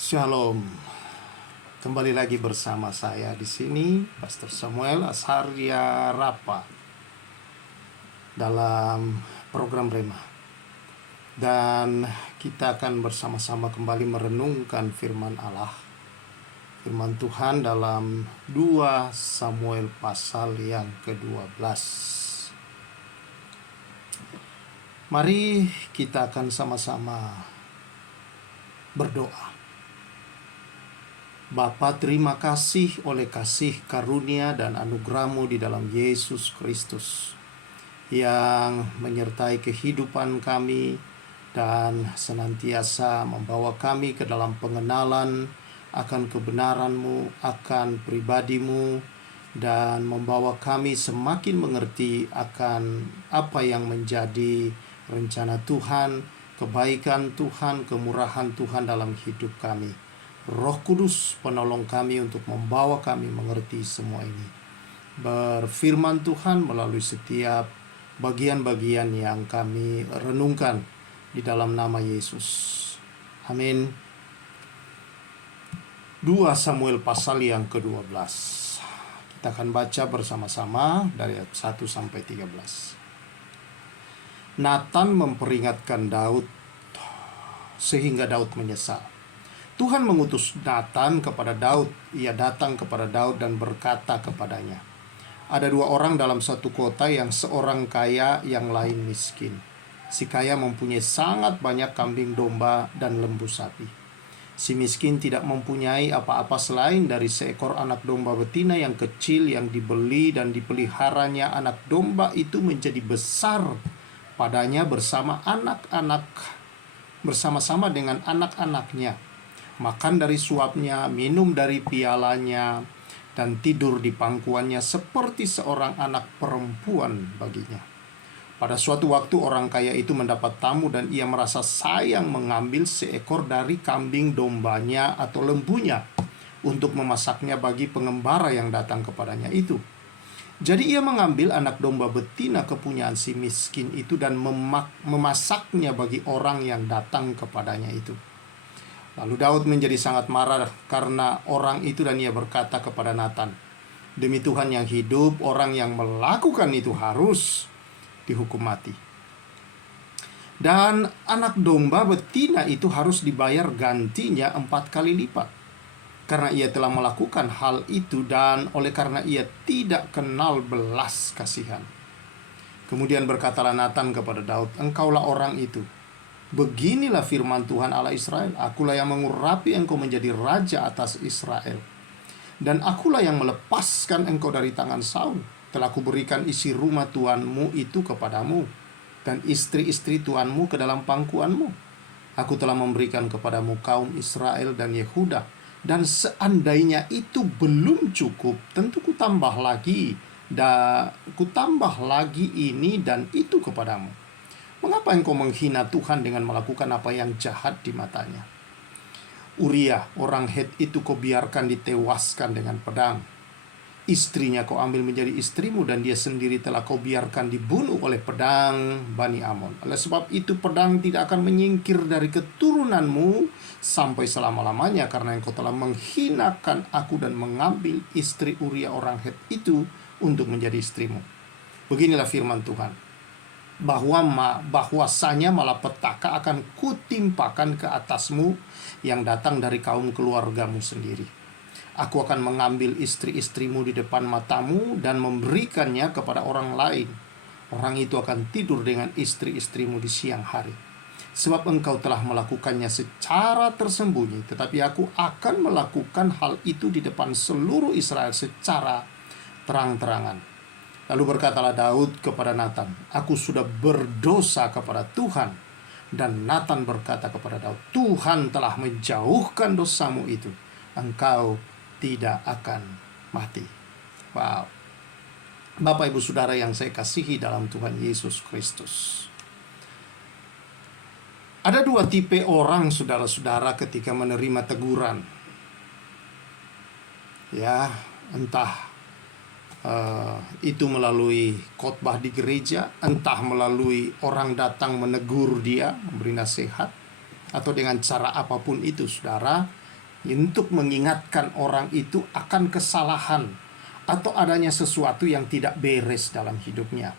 Shalom. Kembali lagi bersama saya di sini, Pastor Samuel Asharya Rapa, dalam program Rema. Dan kita akan bersama-sama kembali merenungkan firman Allah, firman Tuhan dalam 2 Samuel pasal yang ke-12. Mari kita akan sama-sama berdoa. Bapa, terima kasih oleh kasih karunia dan anugerah-Mu di dalam Yesus Kristus yang menyertai kehidupan kami dan senantiasa membawa kami ke dalam pengenalan akan kebenaran-Mu, akan pribadi-Mu, dan membawa kami semakin mengerti akan apa yang menjadi rencana Tuhan, kebaikan Tuhan, kemurahan Tuhan dalam hidup kami. Roh Kudus penolong kami untuk membawa kami mengerti semua ini. Berfirman Tuhan melalui setiap bagian-bagian yang kami renungkan di dalam nama Yesus. Amin. 2 Samuel pasal yang ke-12. Kita akan baca bersama-sama dari ayat 1 sampai 13. Nathan memperingatkan Daud sehingga Daud menyesal. Tuhan mengutus Nathan kepada Daud. Ia datang kepada Daud dan berkata kepadanya, ada 2 orang dalam satu kota, yang seorang kaya, yang lain miskin. Si kaya mempunyai sangat banyak kambing domba dan lembu sapi. Si miskin tidak mempunyai apa-apa selain dari seekor anak domba betina yang kecil yang dibeli dan dipeliharanya. Anak domba itu menjadi besar padanya bersama-sama dengan anak-anaknya. Makan dari suapnya, minum dari pialanya, dan tidur di pangkuannya seperti seorang anak perempuan baginya. Pada suatu waktu orang kaya itu mendapat tamu dan ia merasa sayang mengambil seekor dari kambing dombanya atau lembunya untuk memasaknya bagi pengembara yang datang kepadanya itu. Jadi ia mengambil anak domba betina kepunyaan si miskin itu dan memasaknya bagi orang yang datang kepadanya itu. Lalu Daud menjadi sangat marah karena orang itu, dan ia berkata kepada Nathan, demi Tuhan yang hidup, orang yang melakukan itu harus dihukum mati. Dan anak domba betina itu harus dibayar gantinya 4 kali lipat. Karena ia telah melakukan hal itu dan oleh karena ia tidak kenal belas kasihan. Kemudian berkatalah Nathan kepada Daud, engkaulah orang itu. Beginilah firman Tuhan Allah Israel, akulah yang mengurapi engkau menjadi raja atas Israel. Dan akulah yang melepaskan engkau dari tangan Saul. Telah kuberikan isi rumah tuanmu itu kepadamu, dan istri-istri tuanmu ke dalam pangkuanmu. Aku telah memberikan kepadamu kaum Israel dan Yehuda. Dan seandainya itu belum cukup, tentu kutambah lagi ini dan itu kepadamu. Mengapa engkau menghina Tuhan dengan melakukan apa yang jahat di matanya? Uria, orang Het itu kau biarkan ditewaskan dengan pedang. Istrinya kau ambil menjadi istrimu, dan dia sendiri telah kau biarkan dibunuh oleh pedang Bani Amon. Oleh sebab itu pedang tidak akan menyingkir dari keturunanmu sampai selama-lamanya, karena engkau telah menghinakan aku dan mengambil istri Uria orang Het itu untuk menjadi istrimu. Beginilah firman Tuhan, bahwasanya malapetaka akan kutimpakan ke atasmu yang datang dari kaum keluargamu sendiri. Aku akan mengambil istri-istrimu di depan matamu dan memberikannya kepada orang lain. Orang itu akan tidur dengan istri-istrimu di siang hari. Sebab engkau telah melakukannya secara tersembunyi, tetapi aku akan melakukan hal itu di depan seluruh Israel secara terang-terangan. Lalu berkatalah Daud kepada Nathan, aku sudah berdosa kepada Tuhan. Dan Nathan berkata kepada Daud, Tuhan telah menjauhkan dosamu itu. Engkau tidak akan mati. Wow. Bapak Ibu Saudara yang saya kasihi dalam Tuhan Yesus Kristus. Ada 2 tipe orang, saudara-saudara, ketika menerima teguran. Ya, entah itu melalui khotbah di gereja, entah melalui orang datang menegur dia, memberi nasihat, atau dengan cara apapun itu, saudara, untuk mengingatkan orang itu akan kesalahan atau adanya sesuatu yang tidak beres dalam hidupnya.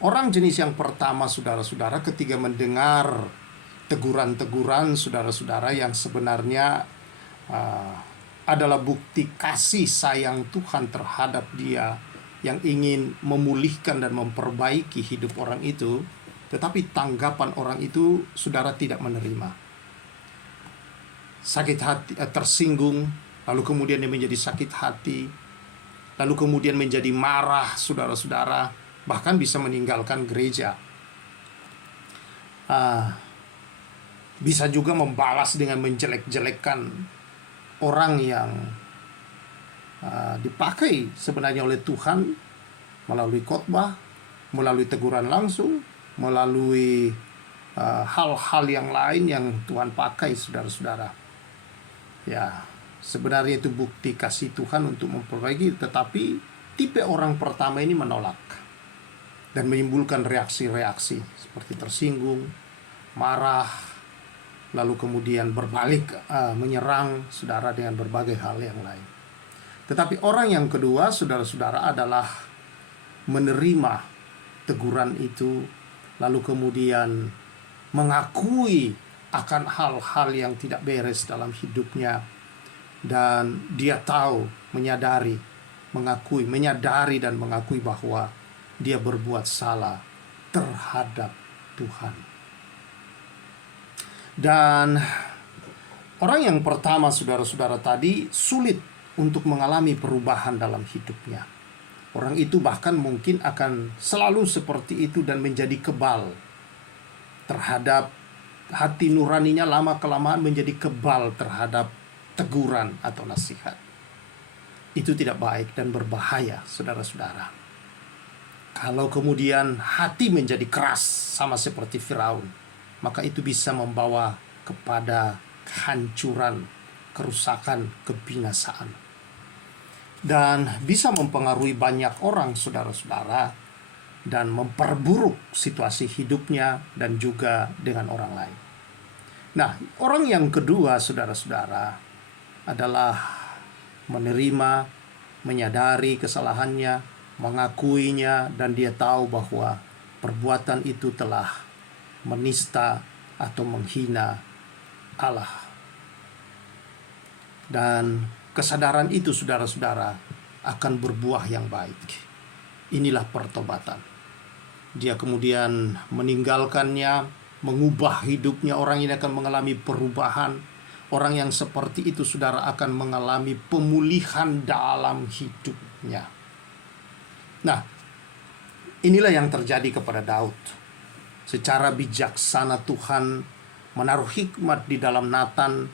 Orang jenis yang pertama, saudara-saudara, ketika mendengar teguran-teguran saudara-saudara yang sebenarnya adalah bukti kasih sayang Tuhan terhadap dia, yang ingin memulihkan dan memperbaiki hidup orang itu, tetapi tanggapan orang itu saudara tidak menerima. Sakit hati, tersinggung, lalu kemudian dia menjadi sakit hati, lalu kemudian menjadi marah, saudara-saudara, bahkan bisa meninggalkan gereja. Bisa juga membalas dengan menjelek-jelekkan orang yang dipakai sebenarnya oleh Tuhan melalui khotbah, melalui teguran langsung, melalui hal-hal yang lain yang Tuhan pakai, saudara-saudara. Ya, sebenarnya itu bukti kasih Tuhan untuk memperbaiki, tetapi tipe orang pertama ini menolak dan menimbulkan reaksi-reaksi seperti tersinggung, marah, lalu kemudian berbalik menyerang saudara dengan berbagai hal yang lain. Tetapi orang yang kedua, saudara-saudara, adalah menerima teguran itu, lalu kemudian mengakui akan hal-hal yang tidak beres dalam hidupnya, dan dia tahu, menyadari dan mengakui bahwa dia berbuat salah terhadap Tuhan. Dan orang yang pertama, saudara-saudara, tadi sulit untuk mengalami perubahan dalam hidupnya. Orang itu bahkan mungkin akan selalu seperti itu dan menjadi kebal terhadap hati nuraninya, lama-kelamaan menjadi kebal terhadap teguran atau nasihat. Itu tidak baik dan berbahaya, saudara-saudara. Kalau kemudian hati menjadi keras sama seperti Firaun, maka itu bisa membawa kepada kehancuran, kerusakan, kebinasaan. Dan bisa mempengaruhi banyak orang, saudara-saudara, dan memperburuk situasi hidupnya dan juga dengan orang lain. Nah, orang yang kedua, saudara-saudara, adalah menerima, menyadari kesalahannya, mengakuinya, dan dia tahu bahwa perbuatan itu telah menista atau menghina Allah. Dan kesadaran itu, saudara-saudara, akan berbuah yang baik. Inilah pertobatan. Dia kemudian meninggalkannya, mengubah hidupnya. Orang ini akan mengalami perubahan. Orang yang seperti itu, saudara, akan mengalami pemulihan dalam hidupnya. Nah, inilah yang terjadi kepada Daud. Secara bijaksana Tuhan menaruh hikmat di dalam Natan,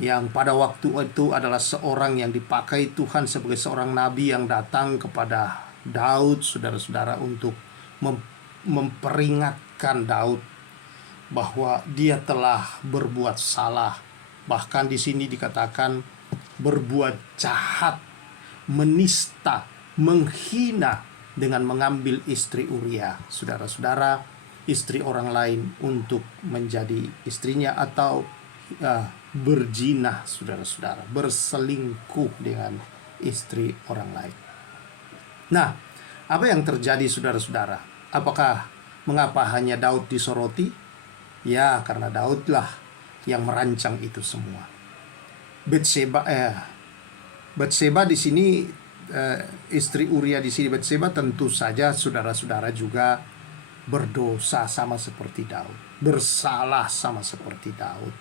yang pada waktu itu adalah seorang yang dipakai Tuhan sebagai seorang nabi yang datang kepada Daud, saudara-saudara, untuk memperingatkan Daud bahwa dia telah berbuat salah. Bahkan di sini dikatakan berbuat jahat, menista, menghina dengan mengambil istri Uria, saudara-saudara, istri orang lain untuk menjadi istrinya, atau berzinah, saudara-saudara, berselingkuh dengan istri orang lain. Nah, apa yang terjadi, saudara-saudara? Mengapa hanya Daud disoroti? Ya, karena Daudlah yang merancang itu semua. Batseba di sini, istri Uria di sini, Batseba, tentu saja saudara-saudara juga berdosa sama seperti Daud, bersalah sama seperti Daud.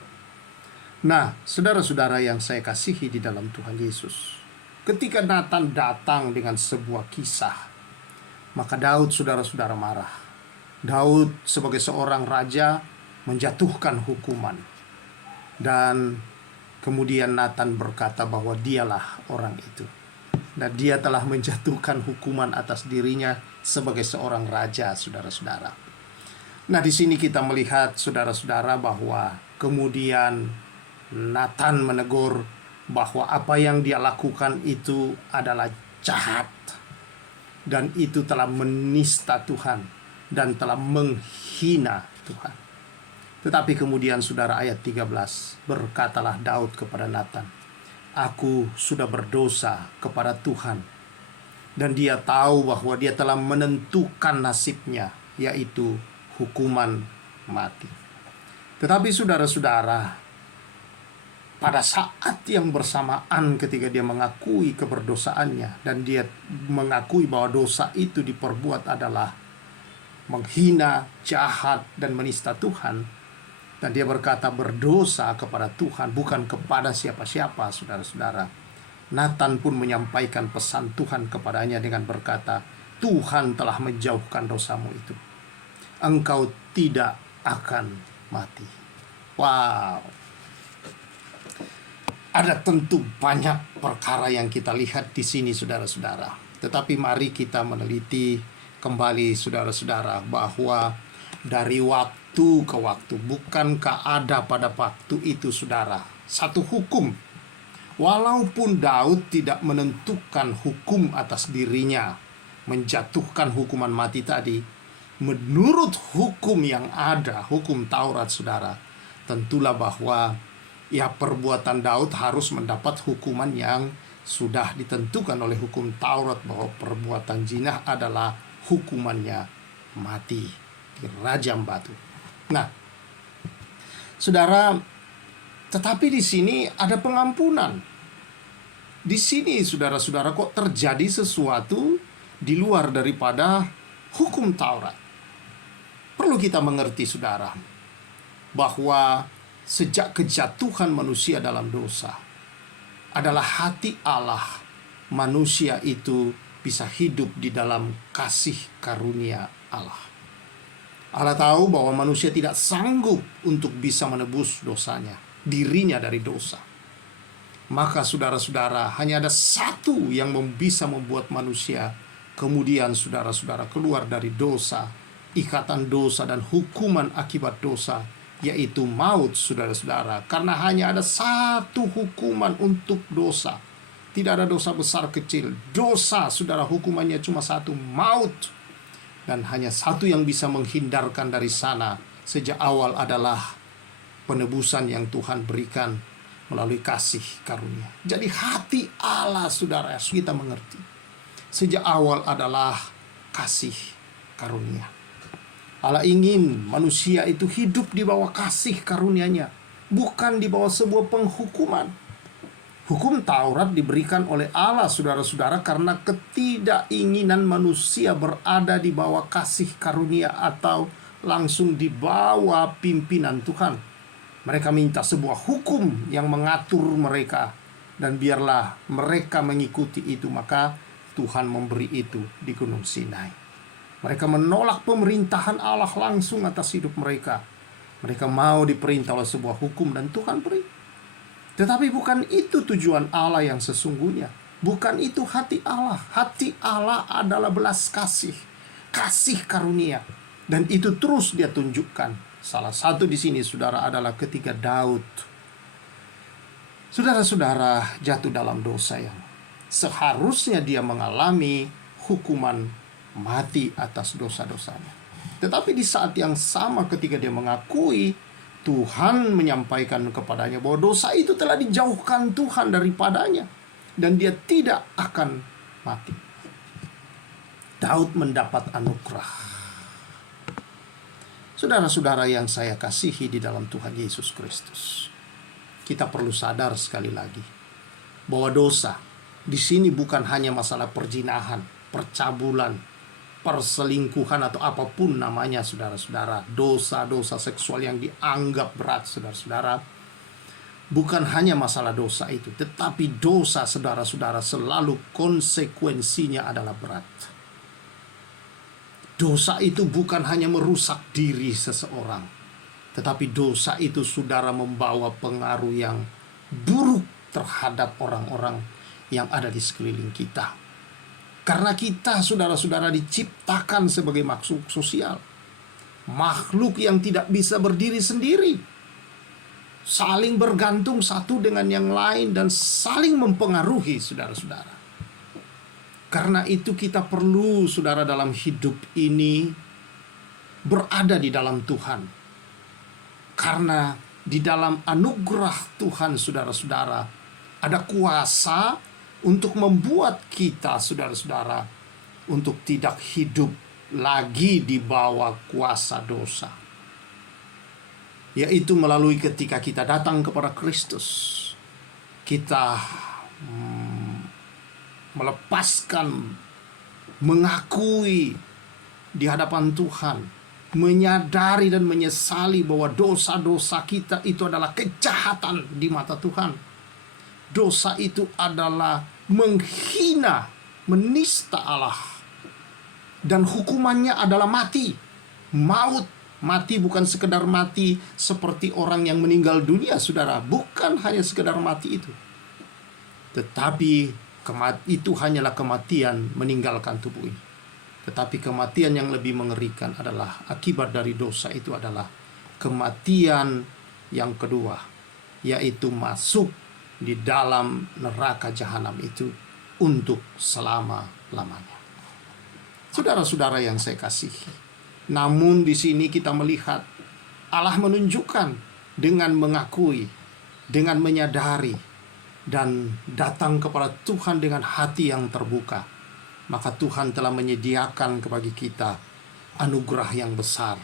Nah, saudara-saudara yang saya kasihi di dalam Tuhan Yesus, ketika Natan datang dengan sebuah kisah, maka Daud, saudara-saudara, marah. Daud sebagai seorang raja menjatuhkan hukuman, dan kemudian Natan berkata bahwa dialah orang itu, dan dia telah menjatuhkan hukuman atas dirinya sebagai seorang raja, saudara-saudara. Nah, di sini kita melihat, saudara-saudara, bahwa kemudian Natan menegur bahwa apa yang dia lakukan itu adalah jahat, dan itu telah menista Tuhan dan telah menghina Tuhan. Tetapi kemudian saudara ayat 13, berkatalah Daud kepada Natan, aku sudah berdosa kepada Tuhan. Dan dia tahu bahwa dia telah menentukan nasibnya, yaitu hukuman mati. Tetapi saudara-saudara, pada saat yang bersamaan ketika dia mengakui keberdosaannya dan dia mengakui bahwa dosa itu diperbuat adalah menghina, jahat, dan menista Tuhan, dan dia berkata berdosa kepada Tuhan, bukan kepada siapa-siapa, saudara-saudara, Natan pun menyampaikan pesan Tuhan kepadanya dengan berkata, Tuhan telah menjauhkan dosamu itu. Engkau tidak akan mati. Wow. Ada tentu banyak perkara yang kita lihat di sini, saudara-saudara. Tetapi mari kita meneliti kembali, saudara-saudara, bahwa dari waktu ke waktu, bukankah ada pada waktu itu, saudara, satu hukum. Walaupun Daud tidak menentukan hukum atas dirinya, menjatuhkan hukuman mati tadi, menurut hukum yang ada, hukum Taurat, saudara, tentulah bahwa perbuatan Daud harus mendapat hukuman yang sudah ditentukan oleh hukum Taurat, bahwa perbuatan zina adalah hukumannya mati, dirajam batu. Nah, saudara, tetapi di sini ada pengampunan. Di sini, saudara-saudara, kok terjadi sesuatu di luar daripada hukum Taurat. Perlu kita mengerti, saudara, bahwa sejak kejatuhan manusia dalam dosa adalah hati Allah, manusia itu bisa hidup di dalam kasih karunia Allah. Allah tahu bahwa manusia tidak sanggup untuk bisa menebus dosanya, dirinya dari dosa. Maka saudara-saudara, hanya ada satu yang bisa membuat manusia kemudian, saudara-saudara, keluar dari dosa, ikatan dosa dan hukuman akibat dosa, yaitu maut, saudara-saudara. Karena hanya ada satu hukuman untuk dosa. Tidak ada dosa besar kecil. Dosa, saudara, hukumannya cuma satu, maut. Dan hanya satu yang bisa menghindarkan dari sana sejak awal adalah penebusan yang Tuhan berikan melalui kasih karunia. Jadi hati Allah, saudara, kita mengerti, sejak awal adalah kasih karunia. Allah ingin manusia itu hidup di bawah kasih karunia-Nya, bukan di bawah sebuah penghukuman. Hukum Taurat diberikan oleh Allah, saudara-saudara, karena ketidakinginan manusia berada di bawah kasih karunia atau langsung di bawah pimpinan Tuhan. Mereka minta sebuah hukum yang mengatur mereka, dan biarlah mereka mengikuti itu. Maka Tuhan memberi itu di Gunung Sinai. Mereka menolak pemerintahan Allah langsung atas hidup mereka. Mereka mau diperintah oleh sebuah hukum dan Tuhan beri. Tetapi bukan itu tujuan Allah yang sesungguhnya. Bukan itu hati Allah. Hati Allah adalah belas kasih, kasih karunia. Dan itu terus dia tunjukkan. Salah satu di sini, saudara, adalah ketika Daud, saudara-saudara, jatuh dalam dosa yang seharusnya dia mengalami hukuman mati atas dosa-dosanya. Tetapi di saat yang sama ketika dia mengakui, Tuhan menyampaikan kepadanya bahwa dosa itu telah dijauhkan Tuhan daripadanya, dan dia tidak akan mati. Daud mendapat anugerah. Saudara-saudara yang saya kasihi di dalam Tuhan Yesus Kristus, kita perlu sadar sekali lagi bahwa dosa di sini bukan hanya masalah perzinahan, percabulan, perselingkuhan, atau apapun namanya, saudara-saudara. Dosa-dosa seksual yang dianggap berat, saudara-saudara, bukan hanya masalah dosa itu, tetapi dosa, saudara-saudara, selalu konsekuensinya adalah berat. Dosa itu bukan hanya merusak diri seseorang, tetapi dosa itu, saudara, membawa pengaruh yang buruk terhadap orang-orang yang ada di sekeliling kita. Karena kita, saudara-saudara, diciptakan sebagai makhluk sosial, makhluk yang tidak bisa berdiri sendiri, saling bergantung satu dengan yang lain dan saling mempengaruhi, saudara-saudara. Karena itu kita perlu, saudara, dalam hidup ini berada di dalam Tuhan. Karena di dalam anugerah Tuhan, saudara-saudara, ada kuasa untuk membuat kita, saudara-saudara, untuk tidak hidup lagi di bawah kuasa dosa. Yaitu melalui ketika kita datang kepada Kristus, kita melepaskan, mengakui di hadapan Tuhan, menyadari dan menyesali bahwa dosa-dosa kita itu adalah kejahatan di mata Tuhan. Dosa itu adalah menghina, menista Allah, dan hukumannya adalah mati, maut. Mati bukan sekedar mati seperti orang yang meninggal dunia, saudara. Bukan hanya sekedar mati itu, tetapi itu hanyalah kematian meninggalkan tubuh ini. Tetapi kematian yang lebih mengerikan adalah akibat dari dosa itu adalah kematian yang kedua, yaitu masuk di dalam neraka jahanam itu untuk selama-lamanya. Saudara-saudara yang saya kasihi, namun di sini kita melihat Allah menunjukkan dengan mengakui, dengan menyadari, dan datang kepada Tuhan dengan hati yang terbuka, maka Tuhan telah menyediakan bagi kita anugerah yang besar,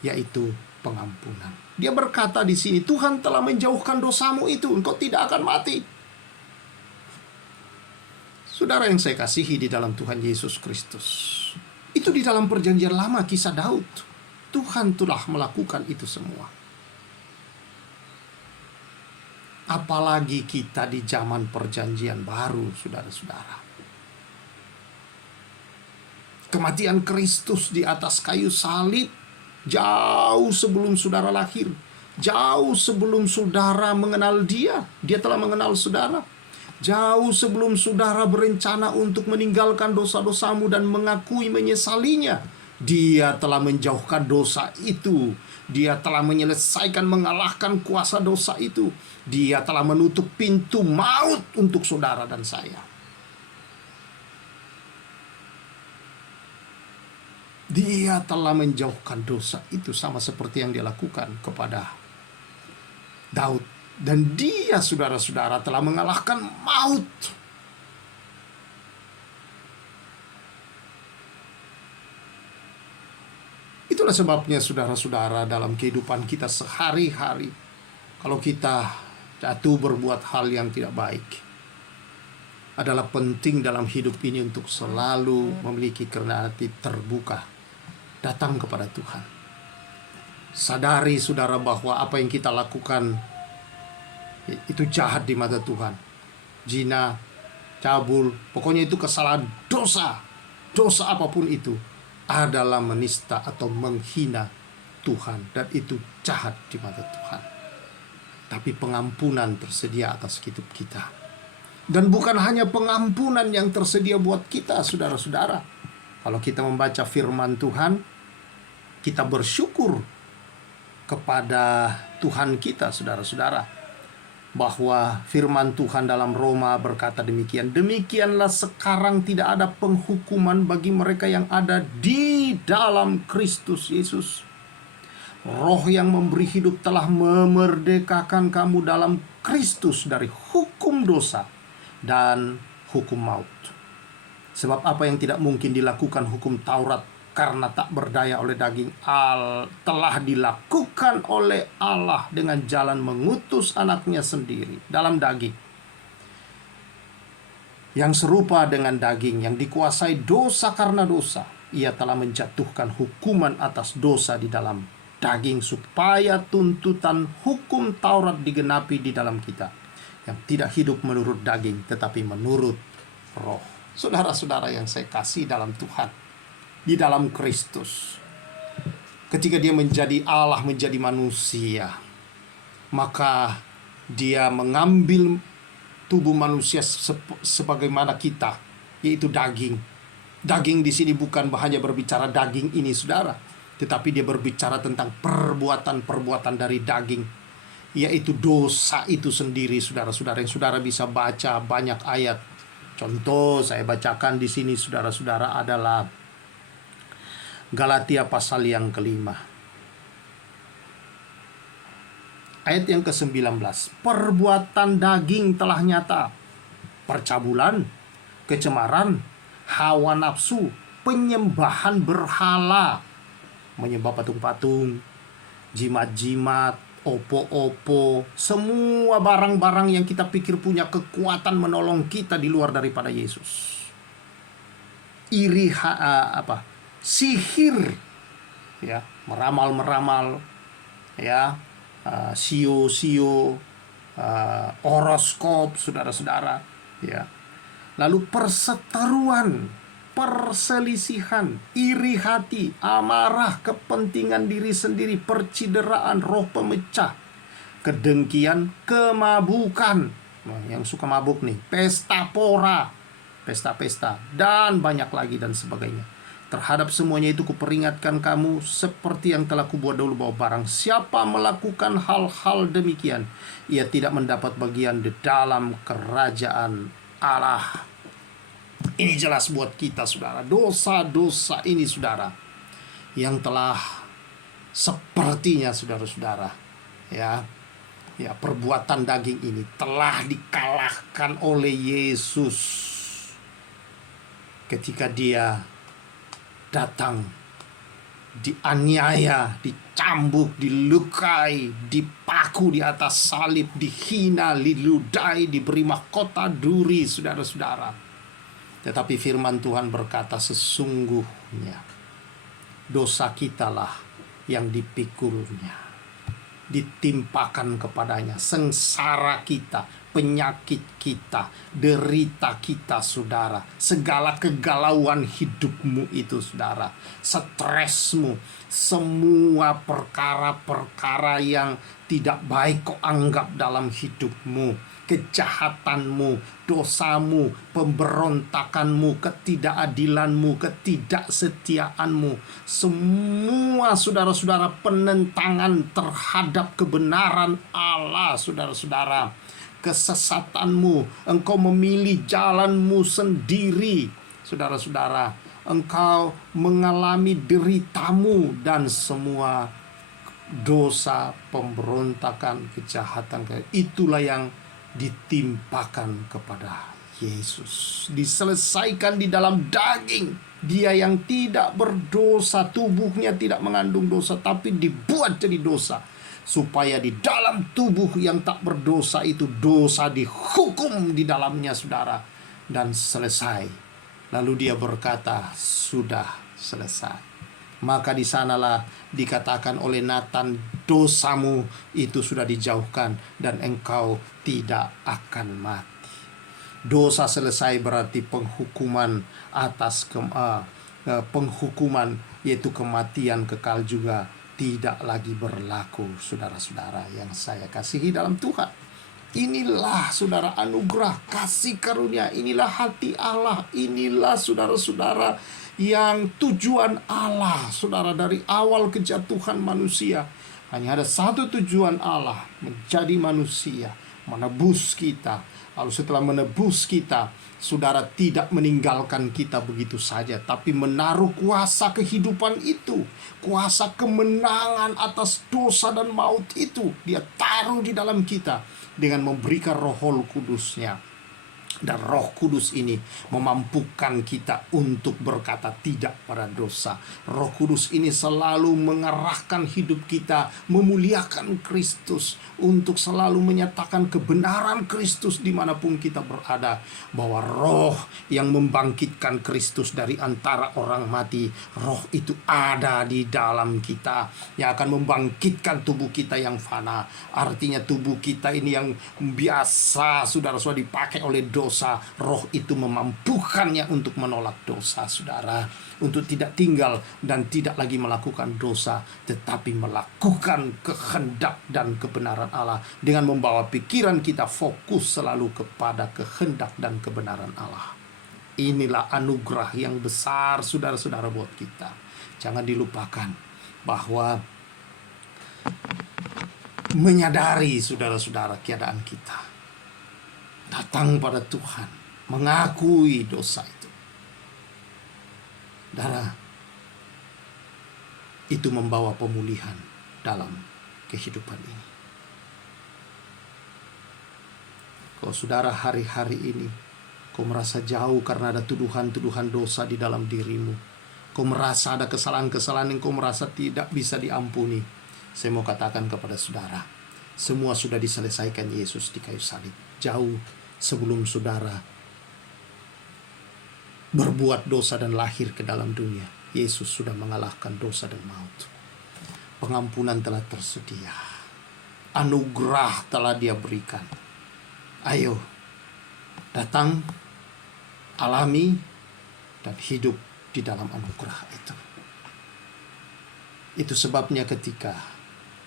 yaitu pengampunan. Dia berkata di sini, Tuhan telah menjauhkan dosamu itu, engkau tidak akan mati. Saudara yang saya kasihi di dalam Tuhan Yesus Kristus, itu di dalam perjanjian lama, kisah Daud, Tuhan telah melakukan itu semua. Apalagi kita di zaman perjanjian baru, saudara-saudara. Kematian Kristus di atas kayu salib jauh sebelum saudara lahir, jauh sebelum saudara mengenal Dia telah mengenal saudara. Jauh sebelum saudara berencana untuk meninggalkan dosa-dosamu dan mengakui menyesalinya, Dia telah menjauhkan dosa itu. Dia telah menyelesaikan, mengalahkan kuasa dosa itu. Dia telah menutup pintu maut untuk saudara dan saya. Dia telah menjauhkan dosa itu, sama seperti yang Dia lakukan kepada Daud. Dan Dia, saudara-saudara, telah mengalahkan maut. Itulah sebabnya, saudara-saudara, dalam kehidupan kita sehari-hari, kalau kita jatuh berbuat hal yang tidak baik, adalah penting dalam hidup ini untuk selalu memiliki kerendahan hati terbuka, datang kepada Tuhan. Sadari, saudara, bahwa apa yang kita lakukan itu jahat di mata Tuhan. Zina, cabul, pokoknya itu kesalahan, dosa apapun itu adalah menista atau menghina Tuhan, dan itu jahat di mata Tuhan. Tapi pengampunan tersedia atas hidup kita. Dan bukan hanya pengampunan yang tersedia buat kita, saudara-saudara. Kalau kita membaca firman Tuhan, kita bersyukur kepada Tuhan kita, saudara-saudara, bahwa firman Tuhan dalam Roma berkata demikian, demikianlah sekarang tidak ada penghukuman bagi mereka yang ada di dalam Kristus Yesus. Roh yang memberi hidup telah memerdekakan kamu dalam Kristus dari hukum dosa dan hukum maut. Sebab apa yang tidak mungkin dilakukan hukum Taurat karena tak berdaya oleh daging, telah dilakukan oleh Allah dengan jalan mengutus anaknya sendiri dalam daging, yang serupa dengan daging, yang dikuasai dosa karena dosa. Ia telah menjatuhkan hukuman atas dosa di dalam daging, supaya tuntutan hukum Taurat digenapi di dalam kita, yang tidak hidup menurut daging tetapi menurut roh. Saudara-saudara yang saya kasih dalam Tuhan, di dalam Kristus, ketika Dia menjadi Allah, menjadi manusia, maka Dia mengambil tubuh manusia sebagaimana kita, yaitu daging. Daging di sini bukan hanya berbicara daging ini, saudara, tetapi Dia berbicara tentang perbuatan-perbuatan dari daging, yaitu dosa itu sendiri, saudara-saudara. Yang saudara bisa baca banyak ayat. Contoh saya bacakan di sini, saudara-saudara, adalah Galatia pasal yang kelima. Ayat yang ke-19. Perbuatan daging telah nyata. Percabulan, kecemaran, hawa nafsu, penyembahan berhala, menyembah patung-patung, jimat-jimat, opo-opo, semua barang-barang yang kita pikir punya kekuatan menolong kita di luar daripada Yesus. Sihir, ya, meramal-meramal, ya, sio-sio, horoskop, saudara-saudara, ya. Lalu perseteruan, perselisihan, iri hati, amarah, kepentingan diri sendiri, percideraan, roh pemecah, kedengkian, kemabukan. Nah, yang suka mabuk nih, pesta pora, pesta-pesta, dan banyak lagi dan sebagainya. Terhadap semuanya itu kuperingatkan kamu seperti yang telah kubuat dahulu, bahwa barang siapa melakukan hal-hal demikian, ia tidak mendapat bagian di dalam kerajaan Allah. Ini jelas buat kita, saudara. Dosa-dosa ini, saudara, yang telah sepertinya, saudara-saudara, ya, perbuatan daging ini telah dikalahkan oleh Yesus ketika dia datang, dianiaya, dicambuk, dilukai, dipaku di atas salib, dihina, diludahi, diberi mahkota duri, saudara-saudara. Tetapi firman Tuhan berkata, sesungguhnya dosa kitalah yang dipikulnya, ditimpakan kepadanya, sengsara kita, penyakit kita, derita kita, saudara. Segala kegalauan hidupmu itu, saudara, stresmu, semua perkara-perkara yang tidak baik kau anggap dalam hidupmu, kejahatanmu, dosamu, pemberontakanmu, ketidakadilanmu, ketidaksetiaanmu, semua, saudara-saudara, penentangan terhadap kebenaran Allah, saudara-saudara, kesesatanmu, engkau memilih jalanmu sendiri, saudara-saudara, engkau mengalami deritamu, dan semua dosa, pemberontakan, kejahatan, itulah yang ditimpakan kepada Yesus, diselesaikan di dalam daging. Dia yang tidak berdosa, tubuhnya tidak mengandung dosa, tapi dibuat jadi dosa, supaya di dalam tubuh yang tak berdosa itu dosa dihukum di dalamnya, saudara, dan selesai. Lalu dia berkata, sudah selesai. Maka di sanalah dikatakan oleh Nathan, dosamu itu sudah dijauhkan dan engkau tidak akan mati. Dosa selesai berarti penghukuman atas penghukuman, yaitu kematian kekal juga tidak lagi berlaku, saudara-saudara yang saya kasihi dalam Tuhan. Inilah, saudara, anugerah kasih karunia, inilah hati Allah, inilah, saudara-saudara, yang tujuan Allah, saudara, dari awal kejatuhan manusia. Hanya ada satu tujuan Allah, menjadi manusia, menebus kita. Lalu setelah menebus kita, saudara, tidak meninggalkan kita begitu saja, tapi menaruh kuasa kehidupan itu, kuasa kemenangan atas dosa dan maut itu, dia taruh di dalam kita dengan memberikan Roh Kudus-Nya. Dan Roh Kudus ini memampukan kita untuk berkata tidak pada dosa. Roh Kudus ini selalu mengarahkan hidup kita, memuliakan Kristus, untuk selalu menyatakan kebenaran Kristus dimanapun kita berada. Bahwa Roh yang membangkitkan Kristus dari antara orang mati, Roh itu ada di dalam kita, yang akan membangkitkan tubuh kita yang fana. Artinya tubuh kita ini yang biasa, saudara-saudara, dipakai oleh dosa, Roh itu memampukannya untuk menolak dosa, saudara, untuk tidak tinggal dan tidak lagi melakukan dosa, tetapi melakukan kehendak dan kebenaran Allah, dengan membawa pikiran kita fokus selalu kepada kehendak dan kebenaran Allah. Inilah anugerah yang besar, saudara-saudara, buat kita. Jangan dilupakan bahwa menyadari, saudara-saudara, keadaan kita, datang pada Tuhan, mengakui dosa itu, saudara, itu membawa pemulihan dalam kehidupan ini. Kalau saudara hari-hari ini kau merasa jauh karena ada tuduhan-tuduhan dosa di dalam dirimu, kau merasa ada kesalahan-kesalahan yang kau merasa tidak bisa diampuni, saya mau katakan kepada saudara, semua sudah diselesaikan Yesus di kayu salib. Jauh sebelum saudara berbuat dosa dan lahir ke dalam dunia, Yesus sudah mengalahkan dosa dan maut. Pengampunan telah tersedia, anugerah telah Dia berikan. Ayo, datang, alami, dan hidup di dalam anugerah itu. Itu sebabnya ketika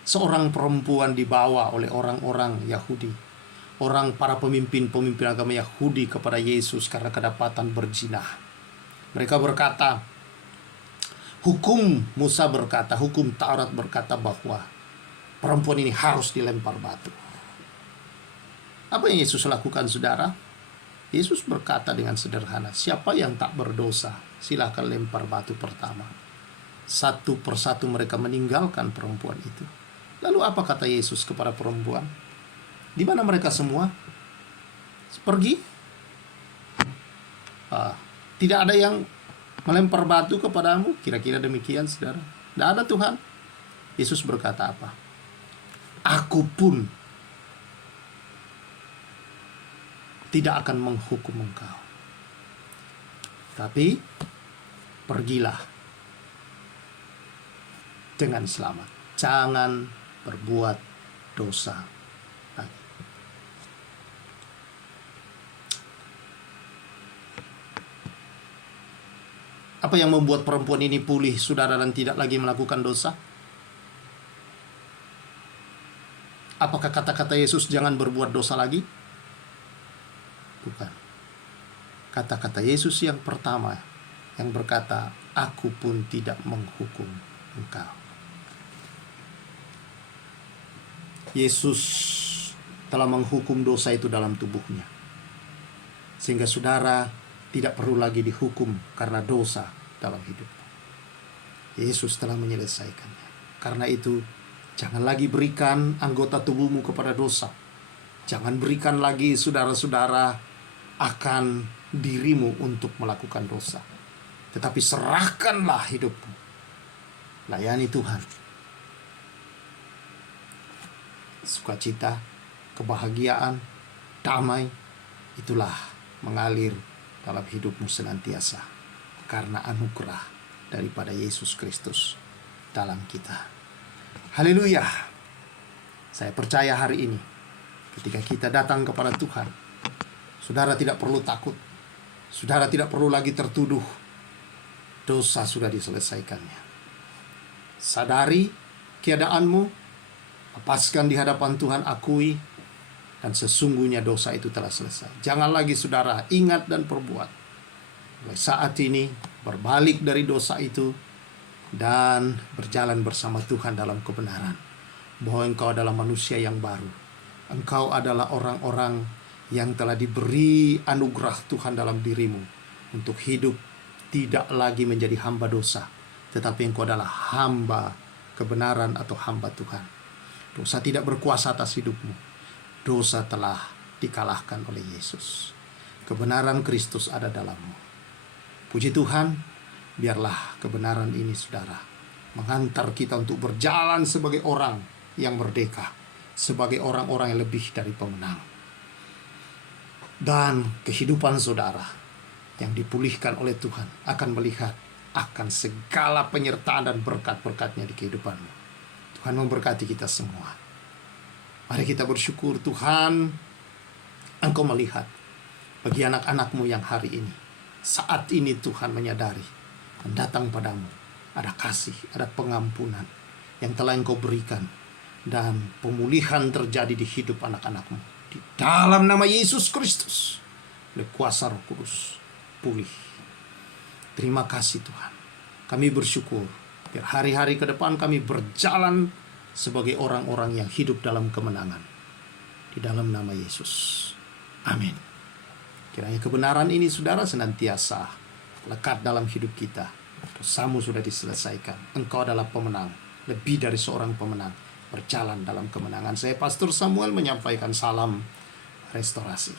seorang perempuan dibawa oleh orang-orang Yahudi, para pemimpin agama Yahudi kepada Yesus karena kedapatan berzina. Mereka berkata, hukum Musa berkata, hukum Taurat berkata bahwa perempuan ini harus dilempar batu. Apa yang Yesus lakukan, saudara? Yesus berkata dengan sederhana, siapa yang tak berdosa, silakan lempar batu pertama. Satu persatu mereka meninggalkan perempuan itu. Lalu apa kata Yesus kepada perempuan? Di mana mereka semua? Pergi. Tidak ada yang melempar batu kepadamu. Kira-kira demikian, saudara. Tidak ada, Tuhan. Yesus berkata apa? Aku pun tidak akan menghukum engkau. Tapi pergilah dengan selamat. Jangan berbuat dosa lagi. Apa yang membuat perempuan ini pulih, saudara, dan tidak lagi melakukan dosa? Apakah kata-kata Yesus jangan berbuat dosa lagi? Bukan. Kata-kata Yesus yang pertama yang berkata, aku pun tidak menghukum engkau. Yesus telah menghukum dosa itu dalam tubuhnya, sehingga saudara tidak perlu lagi dihukum karena dosa dalam hidup. Yesus telah menyelesaikannya. Karena itu, jangan lagi berikan anggota tubuhmu kepada dosa. Jangan berikan lagi, saudara-saudara, akan dirimu untuk melakukan dosa. Tetapi serahkanlah hidupmu. Layani Tuhan. Sukacita, kebahagiaan, damai, itulah mengalir dalam hidupmu senantiasa. Karena anugerah daripada Yesus Kristus dalam kita. Haleluya. Saya percaya hari ini, ketika kita datang kepada Tuhan, saudara tidak perlu takut. Saudara tidak perlu lagi tertuduh. Dosa sudah diselesaikannya. Sadari keadaanmu, lepaskan di hadapan Tuhan, akui, dan sesungguhnya dosa itu telah selesai. Jangan lagi, saudara, ingat dan perbuat. Mulai saat ini, berbalik dari dosa itu dan berjalan bersama Tuhan dalam kebenaran. Bahwa engkau adalah manusia yang baru. Engkau adalah orang-orang yang telah diberi anugerah Tuhan dalam dirimu untuk hidup tidak lagi menjadi hamba dosa, tetapi engkau adalah hamba kebenaran atau hamba Tuhan. Dosa tidak berkuasa atas hidupmu. Dosa telah dikalahkan oleh Yesus. Kebenaran Kristus ada dalammu. Puji Tuhan, biarlah kebenaran ini, saudara, mengantar kita untuk berjalan sebagai orang yang merdeka, sebagai orang-orang yang lebih dari pemenang. Dan kehidupan saudara yang dipulihkan oleh Tuhan akan melihat akan segala penyertaan dan berkat-berkatnya di kehidupanmu. Tuhan memberkati kita semua. Mari kita bersyukur, Tuhan, Engkau melihat bagi anak-anak-Mu yang hari ini, saat ini Tuhan menyadari dan datang padamu, ada kasih, ada pengampunan yang telah Engkau berikan, dan pemulihan terjadi di hidup anak-anak-Mu. Di dalam nama Yesus Kristus, oleh kuasa Roh Kudus, pulih. Terima kasih Tuhan. Kami bersyukur, biar hari-hari ke depan kami berjalan sebagai orang-orang yang hidup dalam kemenangan. Di dalam nama Yesus. Amin. Kiranya kebenaran ini, saudara, senantiasa lekat dalam hidup kita. Dosamu sudah diselesaikan. Engkau adalah pemenang, lebih dari seorang pemenang, berjalan dalam kemenangan. Saya Pastor Samuel menyampaikan salam restorasi.